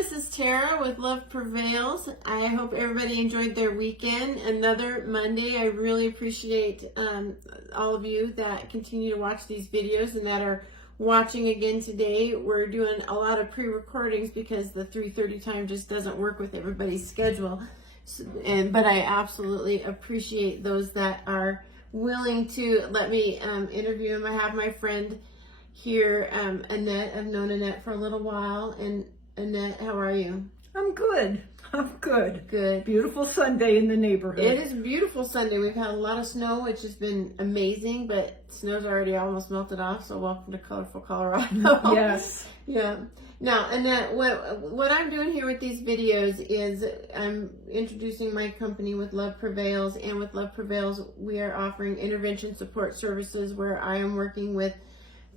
this is Tairah with Love Prevails. I hope everybody enjoyed their weekend. Another Monday. I really appreciate all of you that continue to watch these videos and that are watching again today. We're doing a lot of pre-recordings because the 3:30 time just doesn't work with everybody's schedule. But I absolutely appreciate those that are willing to let me interview them. I have my friend here, Annette. I've known Annette for a little while. And Annette, how are you? I'm good. Good. Beautiful Sunday in the neighborhood. It is a beautiful Sunday. We've had a lot of snow, which has been amazing, but snow's already almost melted off, so welcome to colorful Colorado. Yes. Yeah. Now, Annette, what I'm doing here with these videos is I'm introducing my company with Love Prevails, and with Love Prevails, we are offering intervention support services where I am working with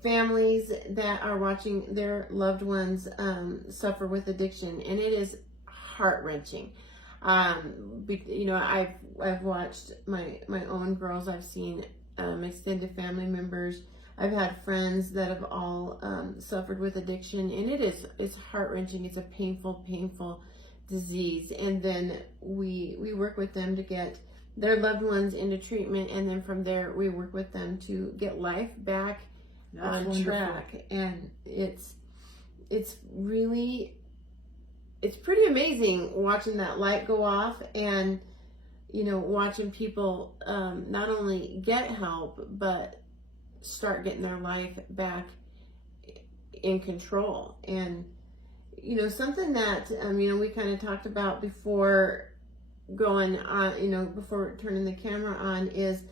families that are watching their loved ones suffer with addiction, and it is heart-wrenching. I've watched my own girls. I've seen extended family members. I've had friends that have all suffered with addiction, and it's heart-wrenching. It's a painful disease, and then we work with them to get their loved ones into treatment, and then from there we work with them to get life back on track. And it's pretty amazing watching that light go off, and watching people not only get help but start getting their life back in control. And something that we kind of talked about before going on, before turning the camera on, is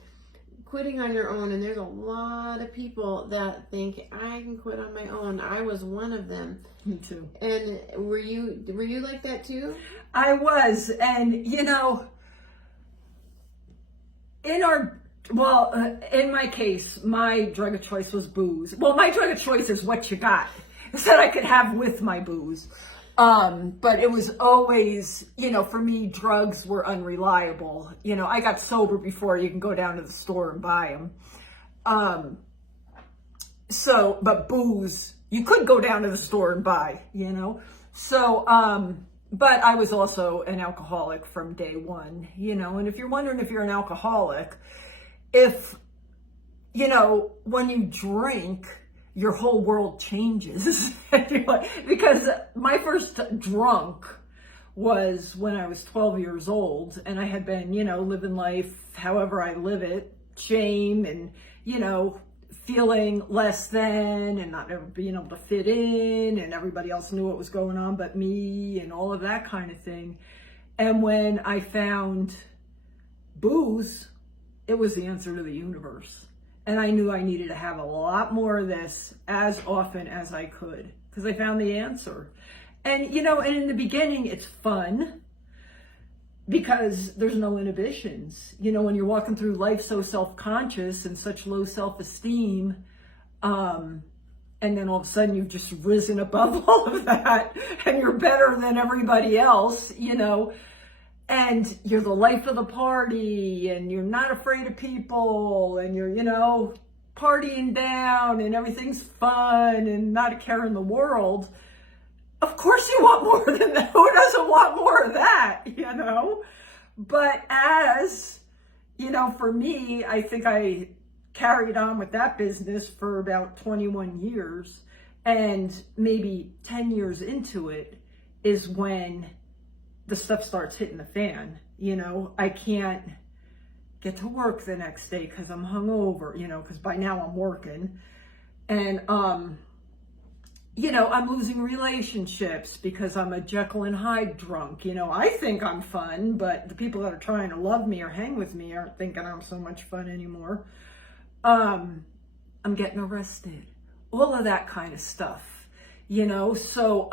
quitting on your own. And there's a lot of people that think I can quit on my own. I was one of them. Me too. And were you like that too? I was. And in my case, my drug of choice was booze. Well, my drug of choice is what you got that I could have with my booze. But it was always, for me, drugs were unreliable. I got sober before you can go down to the store and buy them. But booze, you could go down to the store and buy, but I was also an alcoholic from day one, and if you're wondering if you're an alcoholic, when you drink, your whole world changes. Because my first drunk was when I was 12 years old, and I had been, living life however I live it, shame and, feeling less than and not ever being able to fit in, and everybody else knew what was going on but me, and all of that kind of thing. And when I found booze, it was the answer to the universe. And I knew I needed to have a lot more of this as often as I could, because I found the answer. And, and in the beginning, it's fun because there's no inhibitions. When you're walking through life so self-conscious and such low self-esteem, and then all of a sudden you've just risen above all of that and you're better than everybody else, and you're the life of the party, and you're not afraid of people, and you're, partying down, and everything's fun and not a care in the world. Of course you want more than that. Who doesn't want more of that, But as, for me, I think I carried on with that business for about 21 years, and maybe 10 years into it is when the stuff starts hitting the fan. I can't get to work the next day because I'm hungover, because by now I'm working. And, I'm losing relationships because I'm a Jekyll and Hyde drunk. I think I'm fun, but the people that are trying to love me or hang with me aren't thinking I'm so much fun anymore. I'm getting arrested. All of that kind of stuff, So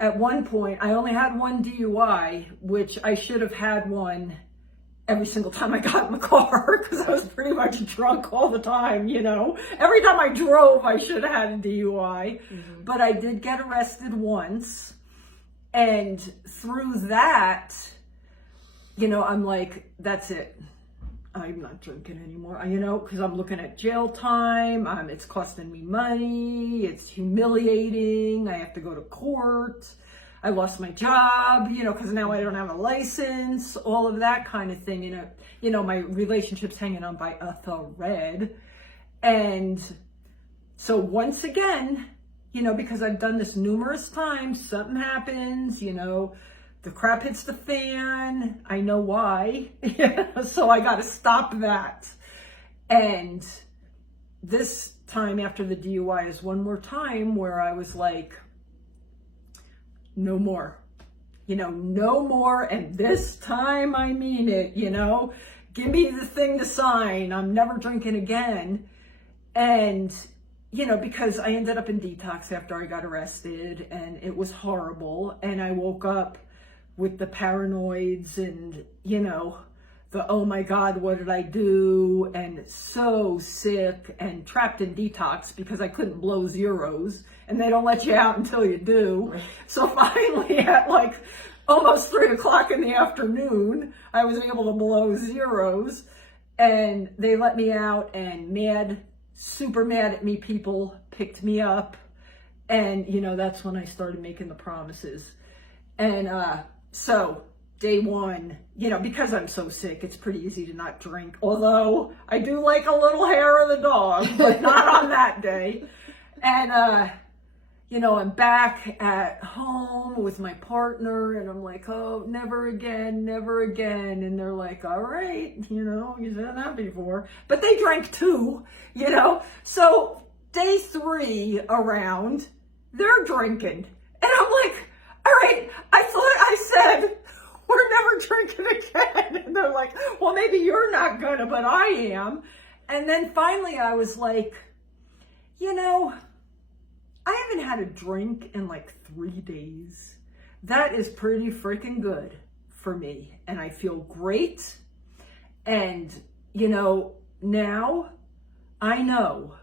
at one point, I only had one DUI, which I should have had one every single time I got in the car, because I was pretty much drunk all the time, Every time I drove, I should have had a DUI. Mm-hmm. But I did get arrested once. And through that, I'm like, that's it. I'm not drinking anymore, because I'm looking at jail time. It's costing me money. It's humiliating. I have to go to court. I lost my job, because now I don't have a license, all of that kind of thing. My relationship's hanging on by a thread. And so once again, because I've done this numerous times, something happens, the crap hits the fan. I know why. So I got to stop that. And this time after the DUI is one more time where I was like, no more, no more. And this time I mean it, give me the thing to sign. I'm never drinking again. And, because I ended up in detox after I got arrested, and it was horrible. And I woke up with the paranoids and, the, oh my God, what did I do? And so sick and trapped in detox because I couldn't blow zeros, and they don't let you out until you do. Right. So finally at like almost 3:00 in the afternoon, I was able to blow zeros, and they let me out, and super mad at me people picked me up. And, that's when I started making the promises. And, so day one, because I'm so sick, it's pretty easy to not drink. Although I do like a little hair of the dog, but not on that day. And, I'm back at home with my partner, and I'm like, oh, never again, never again. And they're like, all right, you said that before. But they drank too, So day 3 around, they're drinking. And I'm like, all right, I thought I said, we're never drinking again. And they're like, well, maybe you're not gonna, but I am. And then finally I was like, I haven't had a drink in like 3 days. That is pretty freaking good for me. And I feel great. And, now I know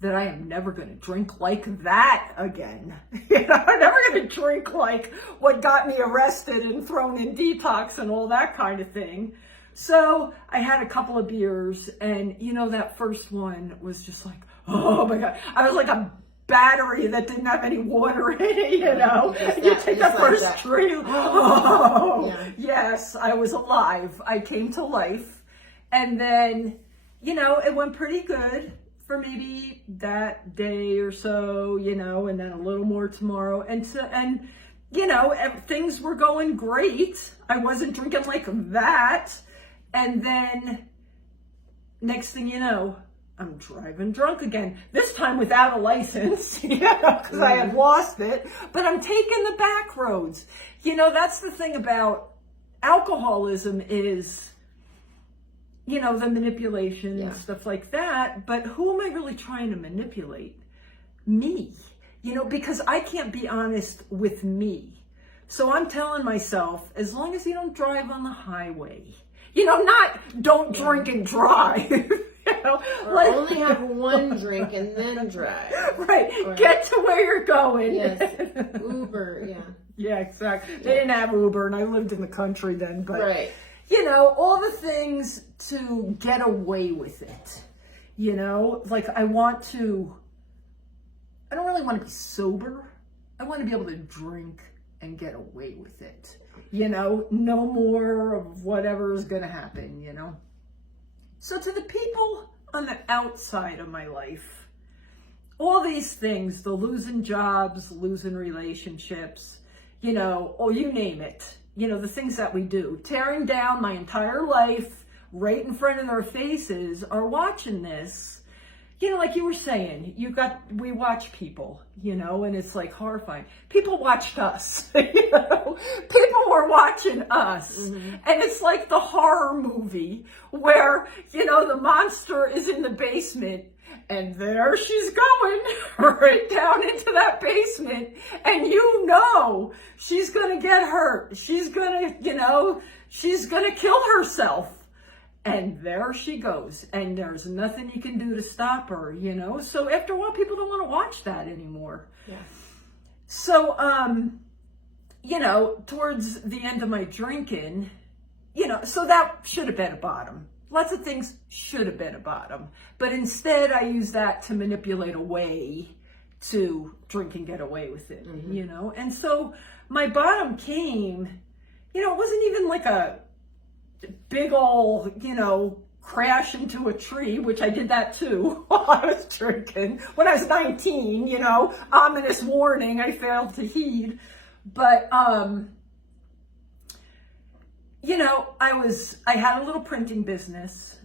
that I am never going to drink like that again. I'm never going to drink like what got me arrested and thrown in detox and all that kind of thing. So I had a couple of beers, and that first one was just like, oh my God. I was like a battery that didn't have any water in it, you take the first drink. Oh, yeah. Yes, I was alive. I came to life. And then, it went pretty good for maybe that day or so, and then a little more tomorrow. And things were going great. I wasn't drinking like that. And then next thing you know, I'm driving drunk again, this time without a license, because I had lost it, but I'm taking the back roads. That's the thing about alcoholism is, the manipulation and stuff like that, but who am I really trying to manipulate? Me, because I can't be honest with me. So I'm telling myself, as long as you don't drive on the highway, not don't drink and drive. Or only have one drink and then drive. Right. Get to where you're going. Yes. Uber, yeah. Yeah, exactly. They didn't have Uber, and I lived in the country then, but right. All the things to get away with it. Like I don't really want to be sober. I want to be able to drink and get away with it. No more of whatever is going to happen, So to the people on the outside of my life, all these things, the losing jobs, losing relationships, or you name it, the things that we do, tearing down my entire life right in front of their faces, are watching this. Like you were saying, we watch people, and it's like horrifying. People watched us, people were watching us. Mm-hmm. And it's like the horror movie where, the monster is in the basement, and there she's going right down into that basement, and she's gonna get hurt. She's gonna, she's gonna kill herself. And there she goes, and there's nothing you can do to stop her, So after a while, people don't want to watch that anymore. Yeah. So, towards the end of my drinking, so that should have been a bottom. lots of things should have been a bottom, but instead I use that to manipulate a way to drink and get away with it, you know? And so my bottom came, you know, it wasn't even like a big old, you know, crash into a tree, which I did that too while I was drinking. When I was 19, you know, ominous warning, I failed to heed. But, you know, I had a little printing business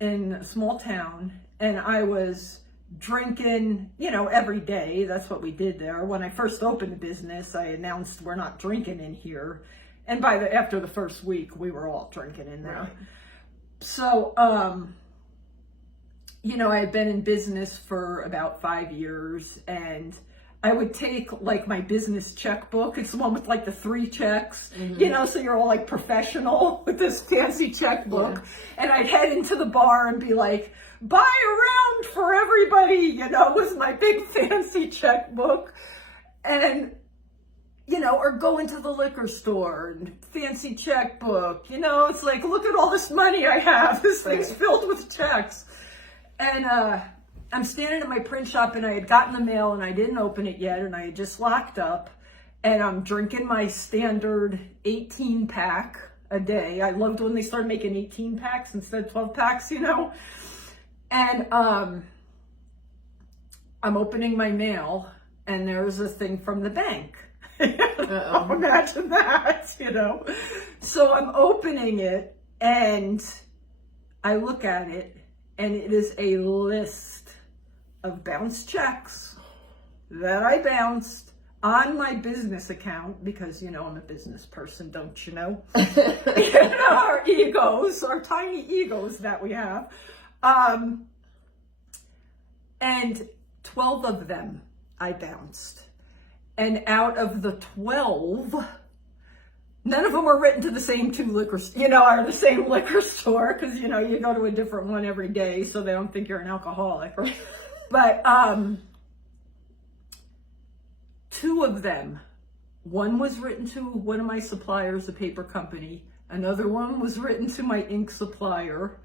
in a small town, and I was drinking, you know, every day. That's what we did there. When I first opened the business, I announced we're not drinking in here. And after the first week, we were all drinking in there. Right. So, you know, I had been in business for about 5 years, and I would take like my business checkbook. It's the one with like the 3 checks, you know, so you're all like professional with this fancy checkbook. And I'd head into the bar and be like, buy a round for everybody, you know, was my big fancy checkbook. And, you know, or go into the liquor store and fancy checkbook, you know, it's like, look at all this money I have. This thing's filled with checks. And, I'm standing at my print shop, and I had gotten the mail and I didn't open it yet, and I had just locked up, and I'm drinking my standard 18 pack a day. I loved when they started making 18 packs instead of 12 packs, you know? And, I'm opening my mail, and there's a thing from the bank. Imagine that, you know? So I'm opening it, and I look at it, and it is a list of bounced checks that I bounced on my business account, because, you know, I'm a business person, don't you know? You know, our egos, our tiny egos that we have. And 12 of them I bounced. And out of the 12, none of them were written to the same 2 liquor, you know, or the same liquor store, because, you know, you go to a different one every day, so they don't think you're an alcoholic. But 2 of them, one was written to one of my suppliers, a paper company. Another one was written to my ink supplier.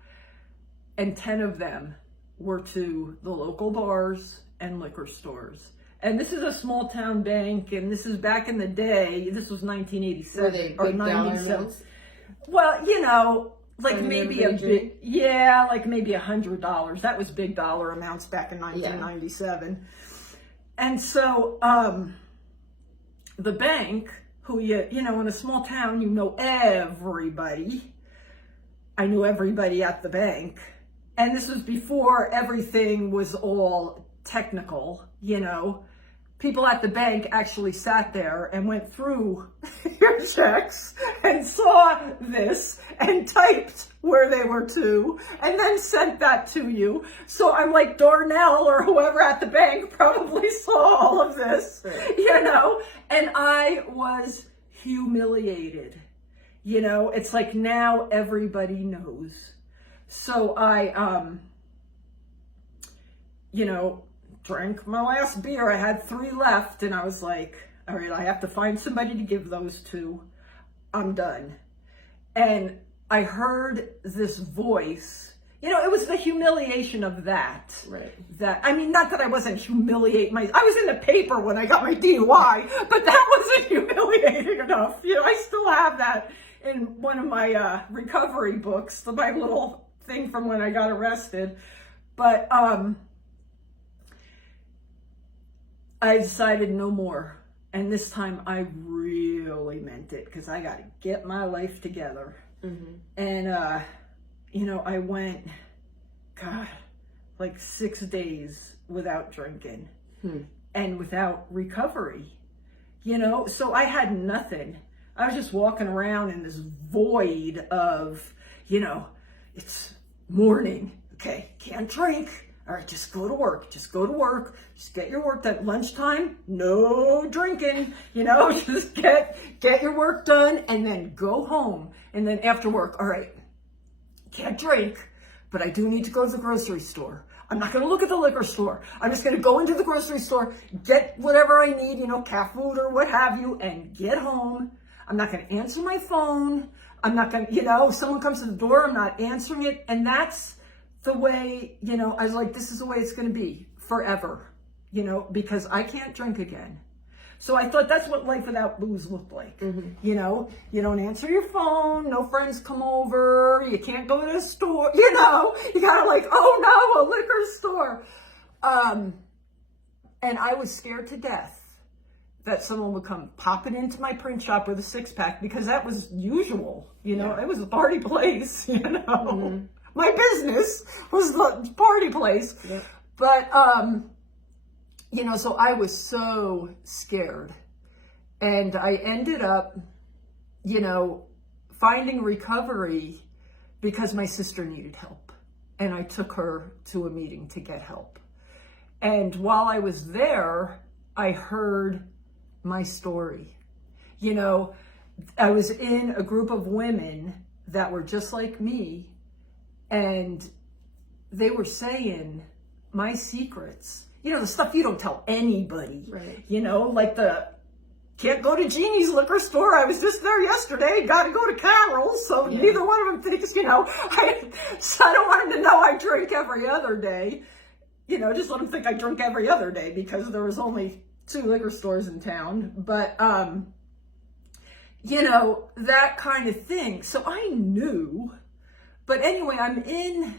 And 10 of them were to the local bars and liquor stores. And this is a small town bank, and this is back in the day. This was 1987 or 97. Well, you know, like maybe a bit, yeah, like maybe $100. That was big dollar amounts back in 1997. Yeah. And so, the bank, who you know, in a small town, you know everybody. I knew everybody at the bank. And this was before everything was all technical, you know. People at the bank actually sat there and went through your checks and saw this and typed where they were to, and then sent that to you. So I'm like, Darnell or whoever at the bank probably saw all of this, you know, and I was humiliated. You know, it's like now everybody knows. So I, you know, drank my last beer. I had 3 left, and I was like, all right, I have to find somebody to give those to. I'm done. And I heard this voice. You know, it was the humiliation of that. Right. That, I mean, not that I wasn't humiliating I was in the paper when I got my DUI, but that wasn't humiliating enough. You know, I still have that in one of my recovery books, my little thing from when I got arrested. But, I decided no more. And this time I really meant it, because I got to get my life together. And, you know, I went, God, like 6 days without drinking and without recovery, you know? So I had nothing. I was just walking around in this void of, you know, it's morning. Okay, can't drink. All right, just go to work. Just go to work. Just get your work done. Lunchtime, no drinking. You know, just get your work done and then go home. And then after work, all right, can't drink, but I do need to go to the grocery store. I'm not going to look at the liquor store. I'm just going to go into the grocery store, get whatever I need, you know, cat food or what have you, and get home. I'm not going to answer my phone. I'm not going to, you know, if someone comes to the door, I'm not answering it. And that's the way, you know, I was like, this is the way it's going to be forever, you know, because I can't drink again. So I thought that's what life without booze looked like. You know, you don't answer your phone, no friends come over, you can't go to the store, you know, you gotta like, oh no, a liquor store. And I was scared to death that someone would come popping into my print shop with a 6-pack, because that was usual, you know, it was a party place, you know. My business was the party place. But, you know, so I was so scared, and I ended up, you know, finding recovery because my sister needed help, and I took her to a meeting to get help. And while I was there, I heard my story. You know, I was in a group of women that were just like me, and they were saying my secrets. You know, the stuff you don't tell anybody, right? You know, like the can't go to Jeannie's liquor store. I was just there yesterday. Got to go to Carol's. So neither one of them thinks, you know, so I don't want them to know I drink every other day. You know, just let them think I drink every other day, because there was only 2 liquor stores in town. But, you know, that kind of thing. So I knew. But anyway, I'm in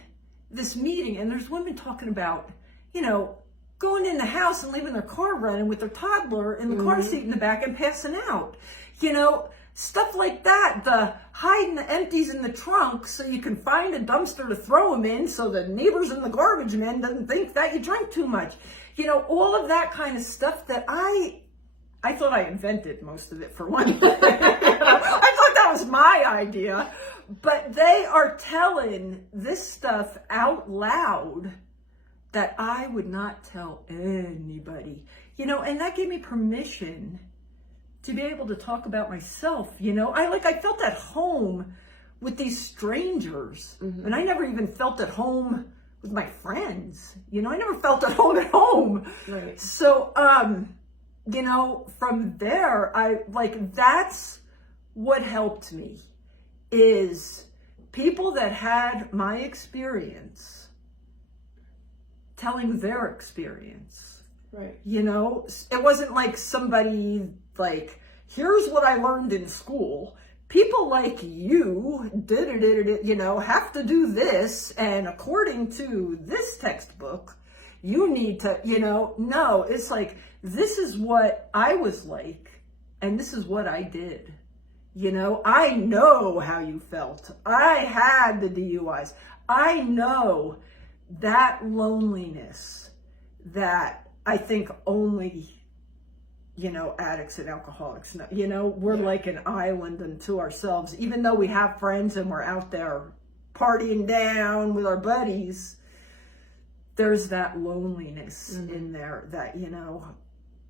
this meeting, and there's women talking about, you know, going in the house and leaving their car running with their toddler in the car seat in the back and passing out. You know, stuff like that. The hiding the empties in the trunk so you can find a dumpster to throw them in, so the neighbors and the garbage men doesn't think that you drink too much. You know, all of that kind of stuff that I thought I invented most of it, for one thing. I thought that was my idea. But they are telling this stuff out loud that I would not tell anybody, you know, and that gave me permission to be able to talk about myself, you know. I felt at home with these strangers, and I never even felt at home with my friends, you know. I never felt at home. Right. So, you know, from there, that's what helped me, is people that had my experience telling their experience. Right. You know, it wasn't like somebody like, here's what I learned in school. People like you you know, have to do this, and according to this textbook, you need to, you know. No, it's like, this is what I was like, and this is what I did. You know, I know how you felt. I had the DUIs. I know that loneliness that I think only, you know, addicts and alcoholics know. You know, we're like an island unto ourselves. Even though we have friends and we're out there partying down with our buddies, there's that loneliness in there that, you know,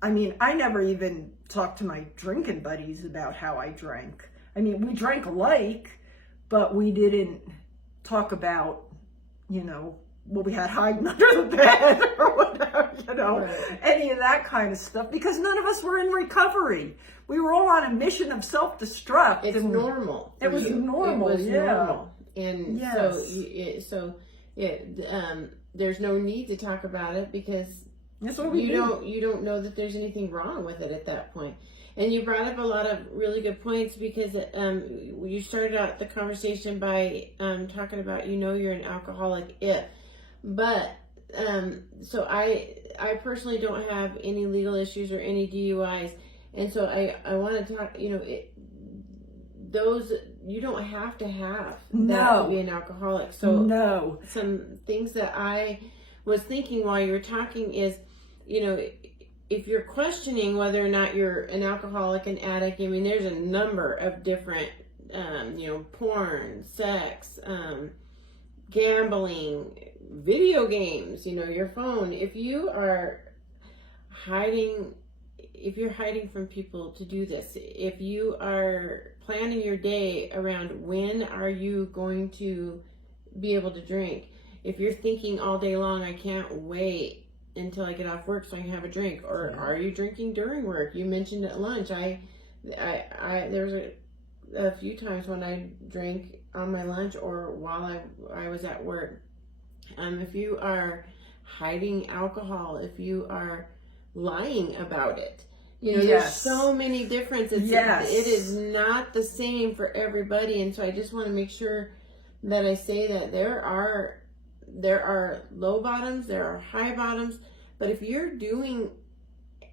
I mean, I never even talked to my drinking buddies about how I drank. I mean, we drank alike, but we didn't talk about, you know, what we had hiding under the bed or whatever, you know, any of that kind of stuff, because none of us were in recovery. We were all on a mission of self-destruct. It's normal. It was normal. It was normal. And there's no need to talk about it, because that's what we do. You don't know that there's anything wrong with it at that point. And you brought up a lot of really good points, because you started out the conversation by talking about, you know, you're an alcoholic if. But so I personally don't have any legal issues or any DUIs, and so I want to talk, you know, those, you don't have to have that to be an alcoholic. So some things that I was thinking while you were talking is, you know, if you're questioning whether or not you're an alcoholic, an addict, I mean, there's a number of different, you know, porn, sex, gambling, video games, you know, your phone. If you're hiding from people to do this, if you are planning your day around when are you going to be able to drink, if you're thinking all day long, I can't wait until I get off work so I can have a drink, or are you drinking during work? You mentioned at lunch, I There was a few times when I drank on my lunch or while I was at work. If you are hiding alcohol, if you are lying about it, you know, there's so many differences. It is not the same for everybody, and so I just want to make sure that I say that there are low bottoms, there are high bottoms, but if you're doing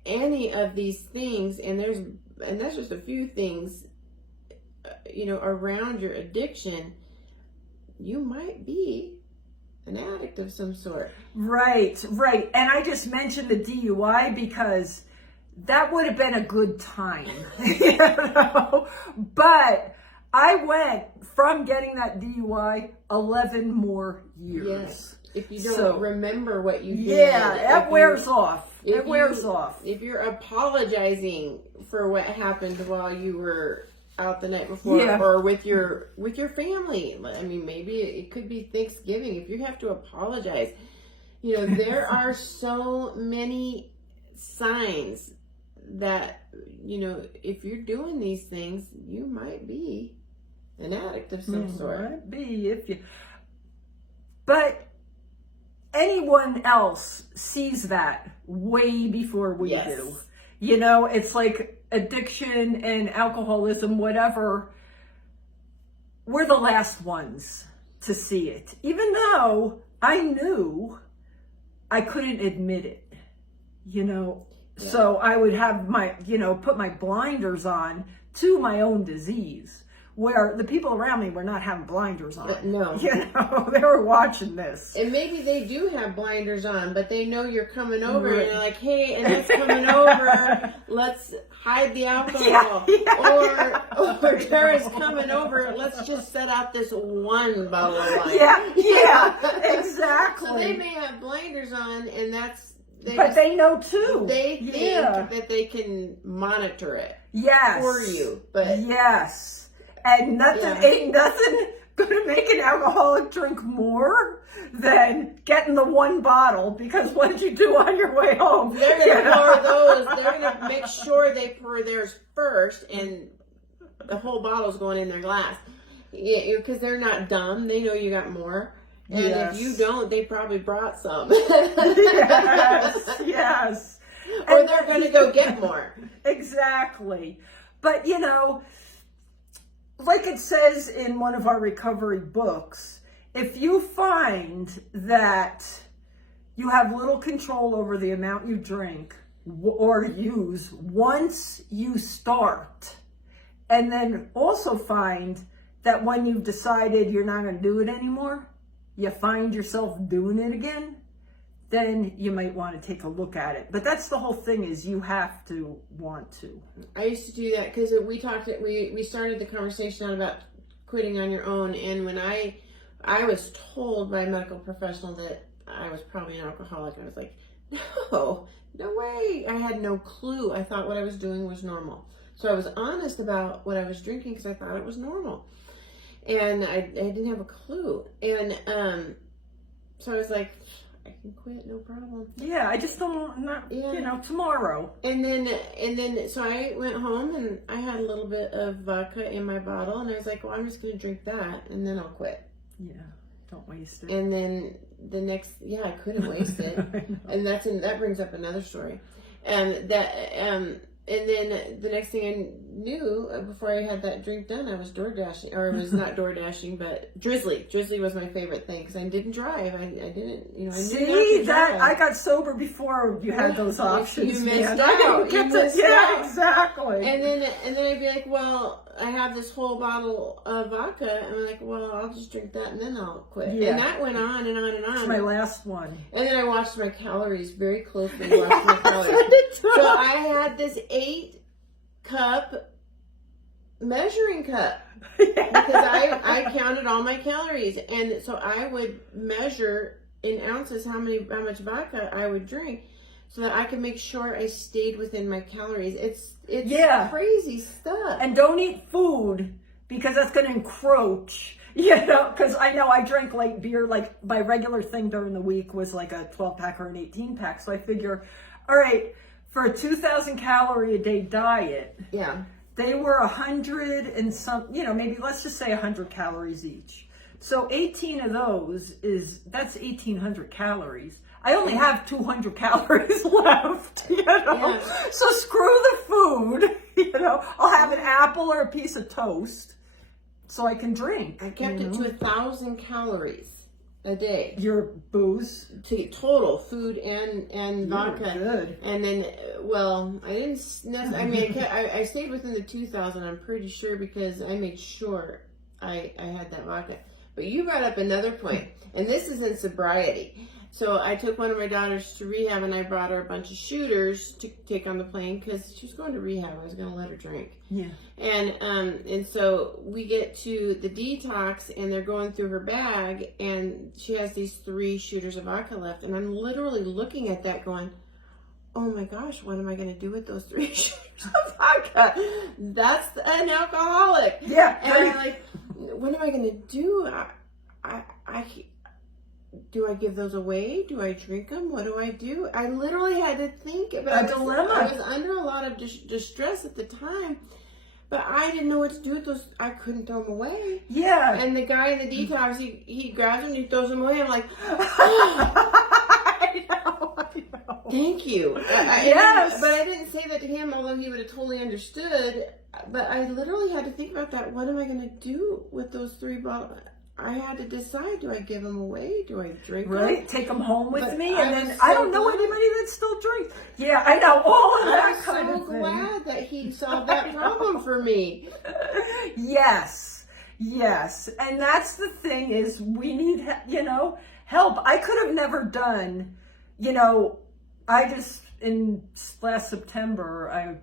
any of these things, and that's just a few things, you know, around your addiction, you might be an addict of some sort. Right. And I just mentioned the DUI because that would have been a good time, you know? But I went from getting that DUI 11 more years. Yes. If you don't remember what you did. Yeah, it wears off. It wears off. If you're apologizing for what happened while you were out the night before, or with your family. I mean, maybe it could be Thanksgiving. If you have to apologize, you know, there are so many signs that, you know, if you're doing these things, you might be an addict of some sort. Might be but anyone else sees that way before we do. You know, it's like addiction and alcoholism, whatever. We're the last ones to see it, even though I knew I couldn't admit it, you know. So I would have my, you know, put my blinders on to my own disease, where the people around me were not having blinders on. No. You know, they were watching this. And maybe they do have blinders on, but they know you're coming over and they're like, hey, Annette's coming over. Let's hide the alcohol. Or Tairah's coming over. Let's just set out this one bottle of wine. Exactly. So they may have blinders on, and they know too. They think that they can monitor it for you. But and ain't nothing gonna make an alcoholic drink more than getting the one bottle, because what did you do on your way home? They're gonna pour those. They're gonna make sure they pour theirs first, and the whole bottle's going in their glass. Yeah, because they're not dumb. They know you got more. And if you don't, they probably brought some. Yes. Or they're going to go get more. Exactly. But, you know, like it says in one of our recovery books, if you find that you have little control over the amount you drink or use once you start, and then also find that when you've decided you're not going to do it anymore, you find yourself doing it again, then you might want to take a look at it. But that's the whole thing, is you have to want to. I used to do that because we started the conversation out about quitting on your own. And when I was told by a medical professional that I was probably an alcoholic, I was like, no way. I had no clue. I thought what I was doing was normal. So I was honest about what I was drinking because I thought it was normal. And I didn't have a clue. And so I was like, I can quit, no problem. Yeah, I just don't, you know, tomorrow. And then, so I went home and I had a little bit of vodka in my bottle, and I was like, well, I'm just going to drink that, and then I'll quit. Yeah, don't waste it. And then the next, I couldn't waste it. And that brings up another story. And then the next thing I knew, before I had that drink done, I was door dashing, or it was not door dashing, but Drizzly. Drizzly was my favorite thing because I didn't drive. I didn't, you know, I knew not to drive. I got sober before you had those options. You missed out. Exactly. And then I'd be like, well, I have this whole bottle of vodka, and I'm like, well, I'll just drink that and then I'll quit. Yeah. And that went on and on and on. It's my last one. And then I watched my calories very closely. My calories. So I had this 8-cup measuring cup because I counted all my calories, and so I would measure in ounces how much vodka I would drink, so that I could make sure I stayed within my calories. It's crazy stuff. And don't eat food because that's going to encroach. You know, because I know I drank light beer. Like my regular thing during the week was like a 12-pack or an 18-pack. So I figure, all right, for a 2,000 calorie a day diet, They were 100 and some, maybe let's just say 100 calories each. So 18 of those that's 1,800 calories. I only have 200 calories left, Yeah. So screw the food, I'll have an apple or a piece of toast so I can drink. I kept it to 1,000 calories a day. Your booze? To total food and vodka. Good. And then, well, I didn't necessarily, I stayed within the 2,000, I'm pretty sure, because I made sure I had that vodka. But you brought up another point, and this is in sobriety. So I took one of my daughters to rehab, and I brought her a bunch of shooters to take on the plane because she was going to rehab. I was going to let her drink. Yeah. And so we get to the detox, and they're going through her bag, and she has these 3 shooters of vodka left, and I'm literally looking at that going, oh my gosh, what am I going to do with those 3 shooters of vodka? That's an alcoholic. Yeah. And I'm like, what am I going to do? Do I give those away? Do I drink them? What do I do? I literally had to think about a dilemma. I was under a lot of distress at the time, but I didn't know what to do with those. I couldn't throw them away. Yeah. And the guy in the detox, he grabs them and he throws them away. I'm like, I know. thank you. Yes. But I didn't say that to him, although he would have totally understood. But I literally had to think about that. What am I going to do with those 3 bottles? I had to decide, do I give them away? Do I drink them? Right? Take them home with me, I and then was I so don't know glad. anybody that still drinks. Yeah, I know all of that I was kind so of thing. glad that he solved that problem for me. Yes, and that's the thing is we need help. I could have never done, in last September I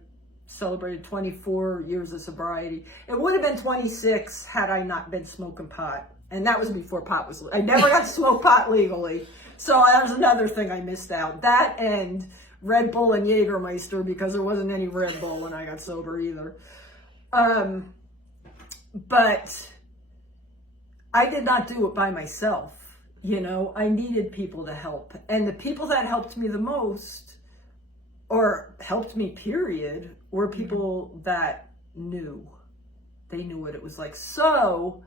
celebrated 24 years of sobriety. It would have been 26 had I not been smoking pot. And that was before pot was I never got to smoke pot legally. So that was another thing I missed out. That and Red Bull and Jägermeister, because there wasn't any Red Bull when I got sober either. But I did not do it by myself. I needed people to help. And the people that helped me the most, or helped me, period, were people that knew. They knew what it was like. So,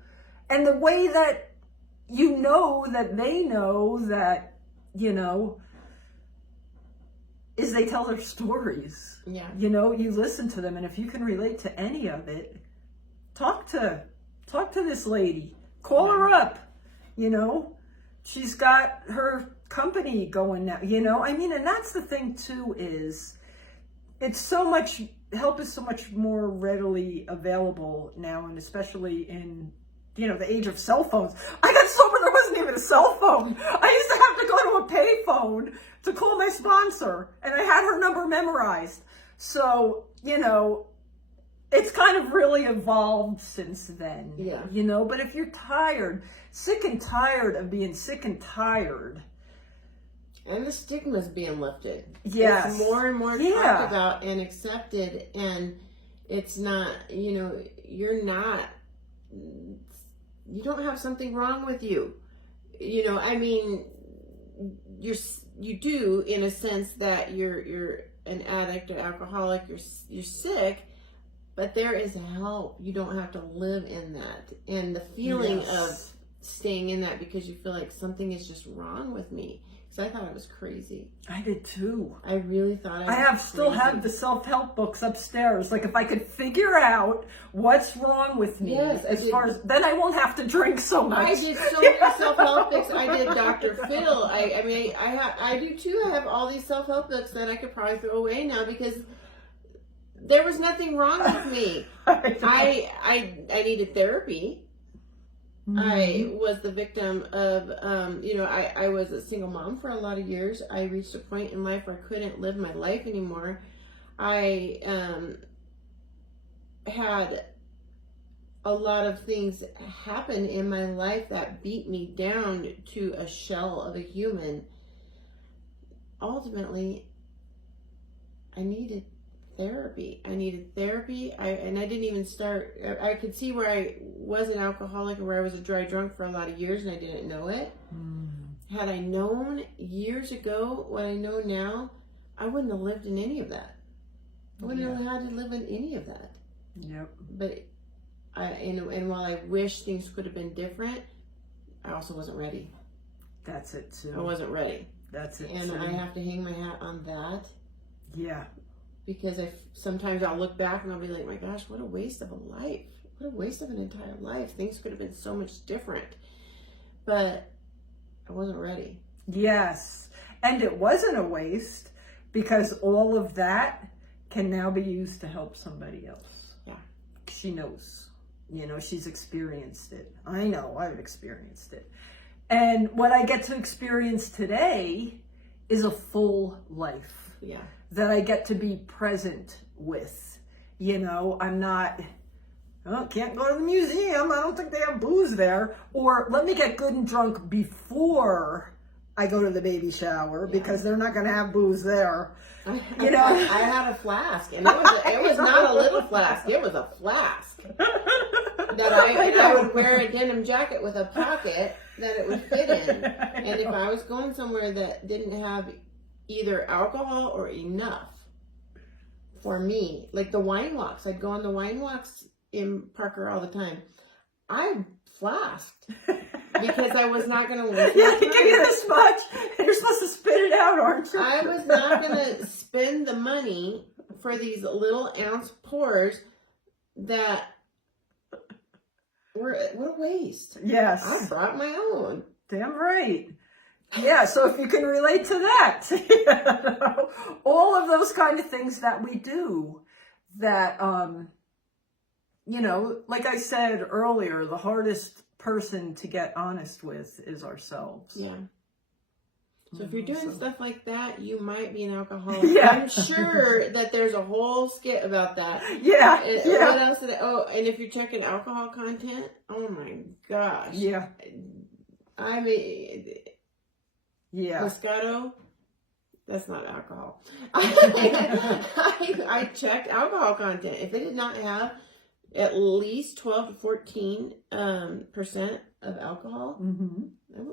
and the way that that they know that, is they tell their stories. Yeah. You listen to them, and if you can relate to any of it, talk to this lady. Call her up. She's got her company going now, and that's the thing too, is it's so much, help is so much more readily available now, and especially in the age of cell phones. I got sober, there wasn't even a cell phone. I used to have to go to a pay phone to call my sponsor, and I had her number memorized. So, it's kind of really evolved since then. Yeah. But if you're sick and tired of being sick and tired, and the stigma's being lifted. Yes. It's more and more talked about and accepted, and it's not, you're not, you don't have something wrong with you. You do, in a sense, that you're an addict or alcoholic, you're sick, but there is help. You don't have to live in that. And the feeling of staying in that because you feel like something is just wrong with me. Because I thought I was crazy. I did too. I really thought I was still have the self-help books upstairs. Like, if I could figure out what's wrong with me, then I won't have to drink so much. I did so many self-help books. I did Dr. Phil. I do too. I have all these self-help books that I could probably throw away now because there was nothing wrong with me. I needed therapy. Mm-hmm. I was the victim of, I was a single mom for a lot of years. I reached a point in life where I couldn't live my life anymore. I had a lot of things happen in my life that beat me down to a shell of a human. Ultimately, I needed therapy. I didn't even start. I could see where I was an alcoholic and where I was a dry drunk for a lot of years and I didn't know it. Had I known years ago what I know now, I wouldn't have lived in any of that. I wouldn't have had to live in any of that. Yep. But and while I wish things could have been different, I also wasn't ready. That's it too. I wasn't ready. That's it and too. I have to hang my hat on that. Yeah. Because sometimes I'll look back and I'll be like, my gosh, what a waste of a life. What a waste of an entire life. Things could have been so much different. But I wasn't ready. Yes. And it wasn't a waste, because all of that can now be used to help somebody else. Yeah. She knows. You know, she's experienced it. I know, I've experienced it. And what I get to experience today is a full life. Yeah. That I get to be present with. You know, I'm not, can't go to the museum. I don't think they have booze there. Or let me get good and drunk before I go to the baby shower, because they're not going to have booze there. You know, I had a flask, and it was not a little flask. It was a flask that I would wear a denim jacket with a pocket that it would fit in. And if I was going somewhere that didn't have either alcohol or enough for me, like the wine walks, I'd go on the wine walks in Parker all the time. I flasked because I was not going to waste yeah, they give you this much, and you're supposed to spit it out, aren't you? I was not going to spend the money for these little ounce pours that were, what a waste. Yes. I brought my own. Damn right. Yeah, so if you can relate to that, you know, all of those kind of things that we do that, you know, like I said earlier, the hardest person to get honest with is ourselves. Yeah. So if you're doing stuff like that, you might be an alcoholic. Yeah. I'm sure that there's a whole skit about that. Yeah. And Yeah. what else did and if you're checking alcohol content, oh my gosh. Yeah. I mean, Yeah. Moscato, that's not alcohol. I checked alcohol content. If they did not have at least 12 to 14% of alcohol,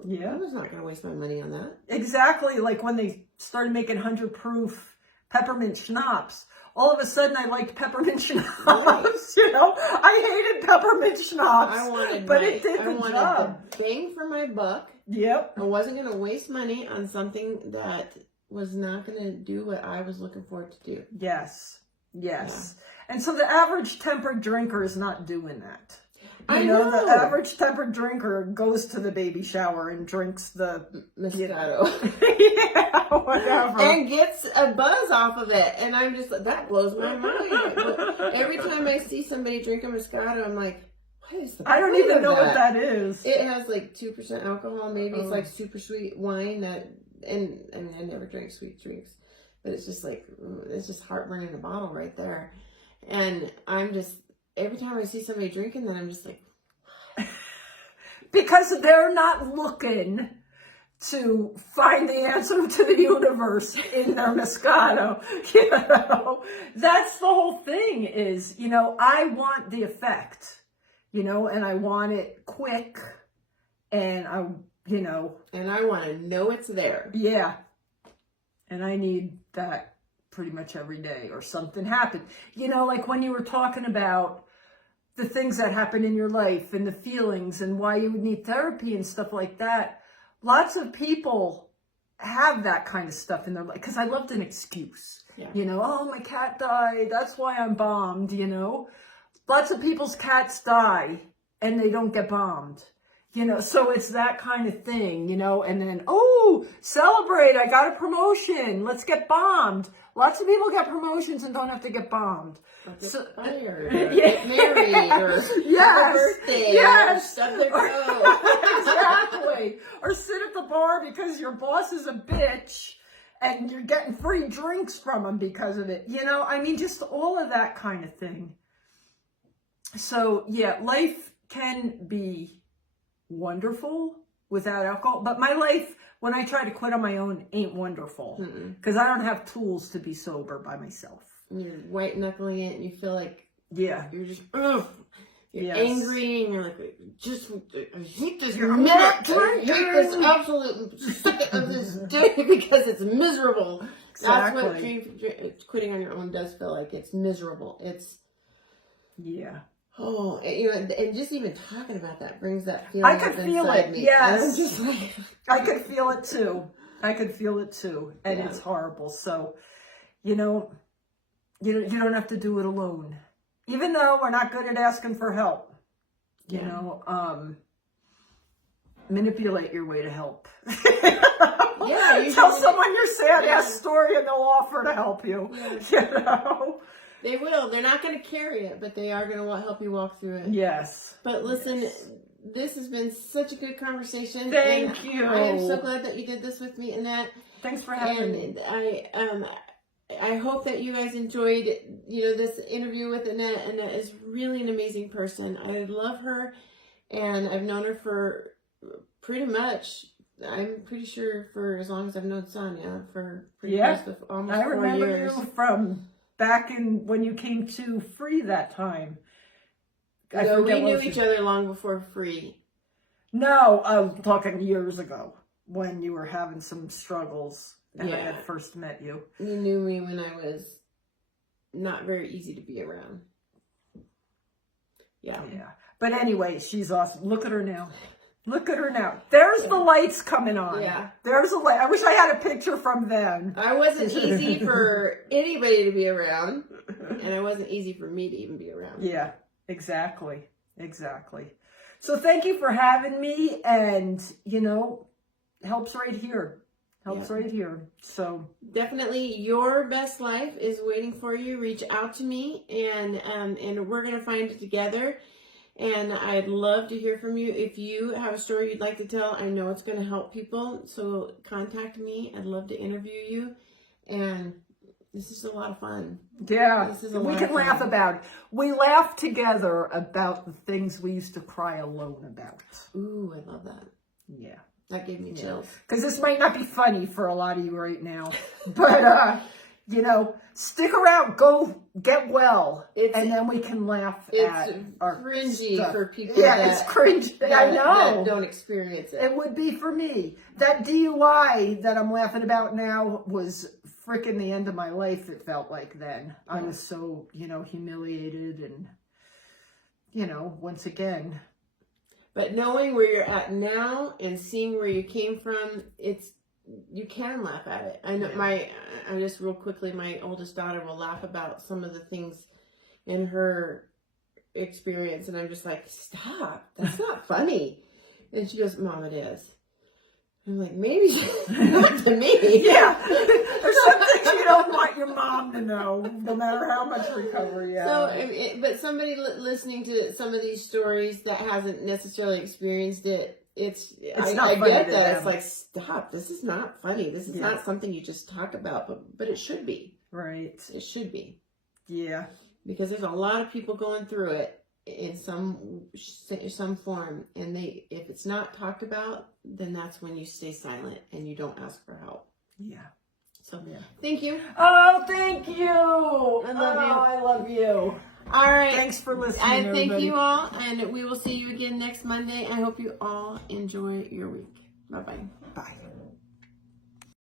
Yeah. I was not going to waste my money on that. Exactly. Like when they started making 100 proof peppermint schnapps, all of a sudden I liked peppermint schnapps. Right. You know, I hated peppermint schnapps, but it did the wanted job. the bang for my buck. Yep. I wasn't going to waste money on something that was not going to do what I was looking for it to do. Yes. Yes. Yeah. And so the average tempered drinker is not doing that. I know. The average tempered drinker goes to the baby shower and drinks the Moscato. Yeah, whatever. And gets a buzz off of it. And I'm just, that blows my mind. Every time I see somebody drink a Moscato, I'm like, what is the I don't even know what that is. It has like 2% alcohol. Maybe it's like super sweet wine and I never drink sweet drinks. But it's just like, it's just heartburn in a bottle right there. And I'm just, every time I see somebody drinking that, I'm just like, because they're not looking to find the answer to the universe in their Moscato. You know, that's the whole thing is, you know, I want the effect, you know, and I want it quick, and I, you know. And I want to know it's there. Yeah. And I need that pretty much every day, or something happened. You know, like when you were talking about the things that happen in your life and the feelings and why you would need therapy and stuff like that. Lots of people have that kind of stuff in their life, because I loved an excuse. Yeah. You know, oh, my cat died, that's why I'm bombed, you know. Lots of people's cats die and they don't get bombed. You know, so it's that kind of thing, you know, and then, oh, celebrate, I got a promotion, let's get bombed. Lots of people get promotions and don't have to get bombed. Get fired, or get married, or yes, have a birthday, yes. or stub their toe. Exactly. Or sit at the bar because your boss is a bitch and you're getting free drinks from him because of it. You know, I mean, just all of that kind of thing. So, yeah, life can be wonderful without alcohol, but my life, when I try to quit on my own, ain't wonderful, because I don't have tools to be sober by myself. And you're white knuckling it, and you feel like you're just you're angry, and you're like, I hate this minute, I hate this absolute second of this day because it's miserable. Exactly. That's what quitting on your own does feel like. It's miserable. It's Yeah. Oh, and just even talking about that brings that feeling I could up feel inside it. me. Yes. I'm just like, I could feel it too. And Yeah. it's horrible. So, you don't have to do it alone. Even though we're not good at asking for help. Manipulate your way to help. Yeah, Tell someone your sad ass story and they'll offer to help you. Yeah. They will. They're not going to carry it, but they are going to help you walk through it. Yes. But listen, this has been such a good conversation. Thank you. I am so glad that you did this with me, Annette. Thanks for having me. I hope that you guys enjoyed, this interview with Annette. Annette is really an amazing person. I love her, and I've known her for pretty much, I'm pretty sure, for as long as I've known Sonia, for pretty close to almost 4 years. I remember you from back in when you came to Free that time. We knew each other long before Free. No, I'm talking years ago when you were having some struggles and I had first met you. You knew me when I was not very easy to be around. Yeah. But anyway, she's awesome. Look at her now. There's the lights coming on. Yeah. There's a light. I wish I had a picture from then. I wasn't easy for anybody to be around, and it wasn't easy for me to even be around. Yeah, exactly. So thank you for having me, and, help's right here. Right here. So definitely your best life is waiting for you. Reach out to me, and we're going to find it together. And I'd love to hear from you. If you have a story you'd like to tell, I know it's going to help people. So contact me. I'd love to interview you. And this is a lot of fun. Yeah, we can laugh about it. We laugh together about the things we used to cry alone about. Ooh, I love that. Yeah. That gave me chills. Because this might not be funny for a lot of you right now. But, stick around, go get well, and then we can laugh at our cringy stuff. for people it's cringy. I know. That don't experience it. It would be for me. That DUI that I'm laughing about now was frickin' the end of my life, it felt like then. I was so, humiliated and, once again. But knowing where you're at now and seeing where you came from, you can laugh at it. I know I just real quickly, my oldest daughter will laugh about some of the things in her experience, and I'm just like, stop, that's not funny. And she goes, Mom, it is. I'm like, maybe not to me. Yeah. There's some things you don't want your mom to know, no matter how much recovery you have. So, but somebody listening to some of these stories that hasn't necessarily experienced it, I get that. It's like, stop, this is not funny. This is not something you just talk about, but it should be. Right. It should be. Yeah. Because there's a lot of people going through it in some form, and if it's not talked about, then that's when you stay silent and you don't ask for help. Yeah. So, thank you. Oh, thank you. I love you. All right. Thanks for listening, I everybody. thank you all, and we will see you again next Monday. I hope you all enjoy your week. Bye-bye. Bye.